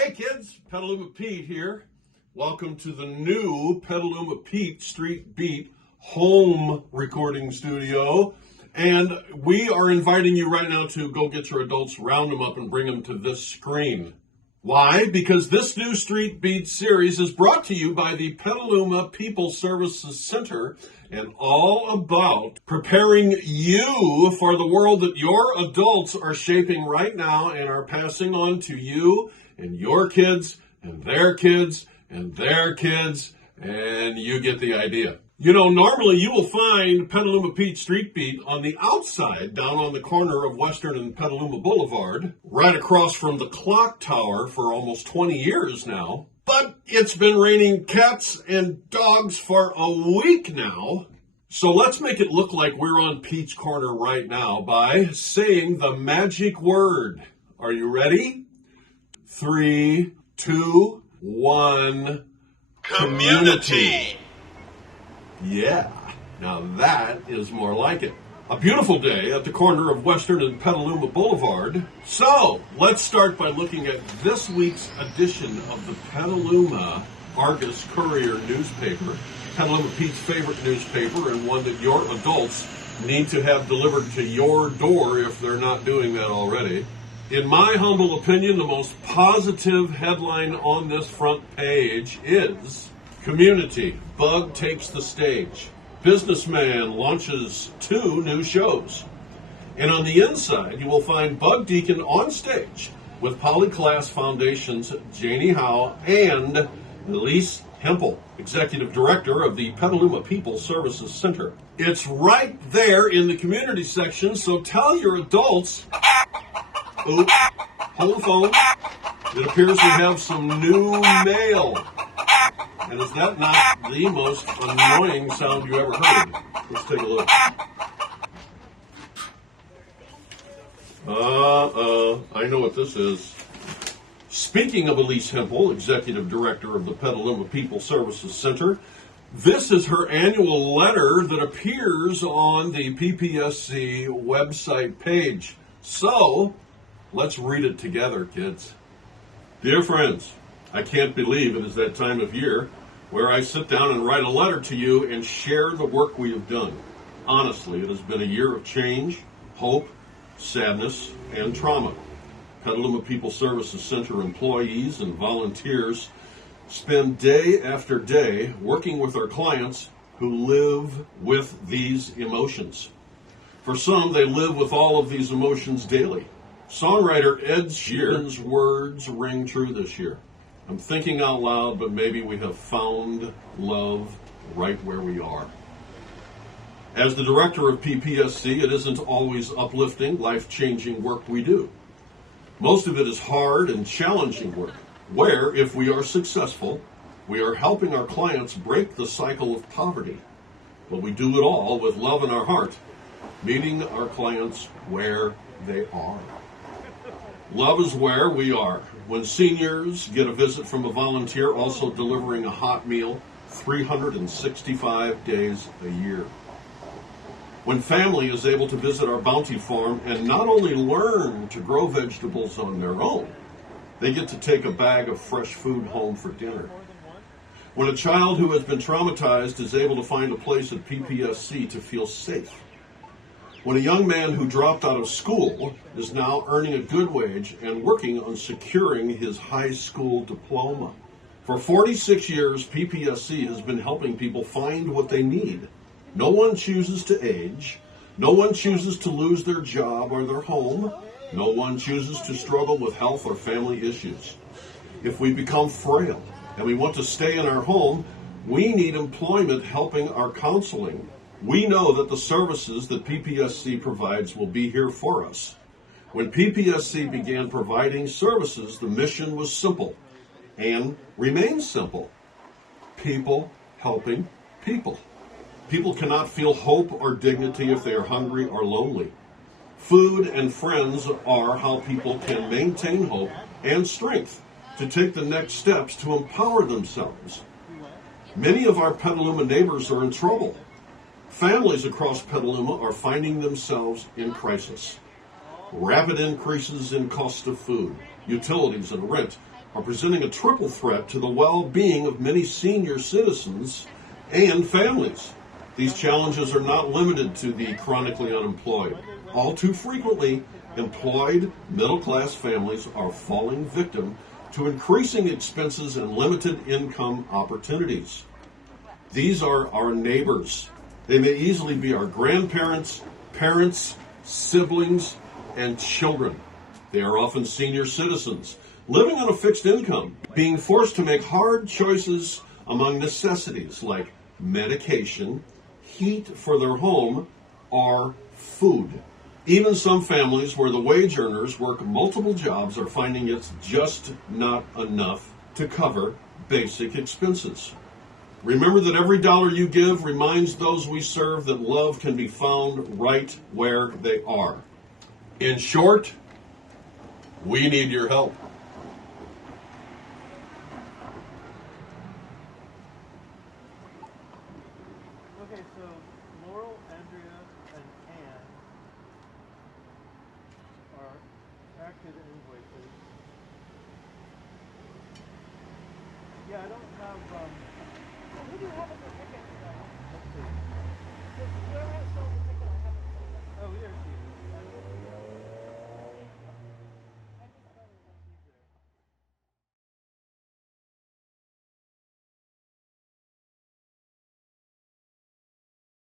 Hey kids, Petaluma Pete here. Welcome to the new Petaluma Pete Street Beat home recording studio. And we are inviting you right now to go get your adults, round them up, and bring them to this screen. Why? Because this new Street Beat series is brought to you by the Petaluma People Services Center and all about preparing you for the world that your adults are shaping right now and are passing on to you and your kids and their kids and their kids, and you get the idea. You know, normally you will find Petaluma Pete Street Beat on the outside, down on the corner of Western and Petaluma Boulevard, right across from the clock tower for almost 20 years now. But it's been raining cats and dogs for a week now. So let's make it look like we're on Pete's Corner right now by saying the magic word. Are you ready? 3, 2, 1. Community. Yeah, now that is more like it. A beautiful day at the corner of Western and Petaluma Boulevard. So, let's start by looking at this week's edition of the Petaluma Argus Courier newspaper. Petaluma Pete's favorite newspaper, and one that your adults need to have delivered to your door if they're not doing that already. In my humble opinion, the most positive headline on this front page is Community, Bug takes the stage. Businessman launches 2 new shows. And on the inside, you will find Bug Deacon on stage with Polyclass Foundation's Janie Howe and Elece, Executive Director of the Petaluma People Services Center. It's right there in the community section, so tell your adults. Oops, hold the phone. It appears we have some new mail. And is that not the most annoying sound you ever heard? Let's take a look. I know what this is. Speaking of Elece Hempel, Executive Director of the Petaluma People Services Center, this is her annual letter that appears on the PPSC website page. So, let's read it together, kids. Dear friends, I can't believe it is that time of year where I sit down and write a letter to you and share the work we have done. Honestly, it has been a year of change, hope, sadness, and trauma. Petaluma People Services Center employees and volunteers spend day after day working with our clients who live with these emotions. For some, they live with all of these emotions daily. Songwriter Ed Sheeran's words ring true this year. I'm thinking out loud, but maybe we have found love right where we are. As the director of PPSC, it isn't always uplifting, life-changing work we do. Most of it is hard and challenging work, where, if we are successful, we are helping our clients break the cycle of poverty. But we do it all with love in our heart, meeting our clients where they are. Love is where we are. When seniors get a visit from a volunteer also delivering a hot meal 365 days a year. When family is able to visit our bounty farm and not only learn to grow vegetables on their own, they get to take a bag of fresh food home for dinner. When a child who has been traumatized is able to find a place at PPSC to feel safe. When a young man who dropped out of school is now earning a good wage and working on securing his high school diploma. For 46 years, PPSC has been helping people find what they need. No one chooses to age. No one chooses to lose their job or their home. No one chooses to struggle with health or family issues. If we become frail and we want to stay in our home, we need employment helping our counseling. We know that the services that PPSC provides will be here for us. When PPSC began providing services, the mission was simple and remains simple. People helping people. People cannot feel hope or dignity if they are hungry or lonely. Food and friends are how people can maintain hope and strength to take the next steps to empower themselves. Many of our Petaluma neighbors are in trouble. Families across Petaluma are finding themselves in crisis. Rapid increases in cost of food, utilities, and rent are presenting a triple threat to the well-being of many senior citizens and families. These challenges are not limited to the chronically unemployed. All too frequently, employed middle-class families are falling victim to increasing expenses and limited income opportunities. These are our neighbors. They may easily be our grandparents, parents, siblings, and children. They are often senior citizens, living on a fixed income, being forced to make hard choices among necessities like medication, heat for their home, or food. Even some families where the wage earners work multiple jobs are finding it's just not enough to cover basic expenses. Remember that every dollar you give reminds those we serve that love can be found right where they are. In short, we need your help. Okay, so Laurel, Andrea, and Ann are active invoices. Yeah, I don't have, We do have a ticket though. let's see. Whoever has sold the ticket, I haven't sold it. Oh, here she is.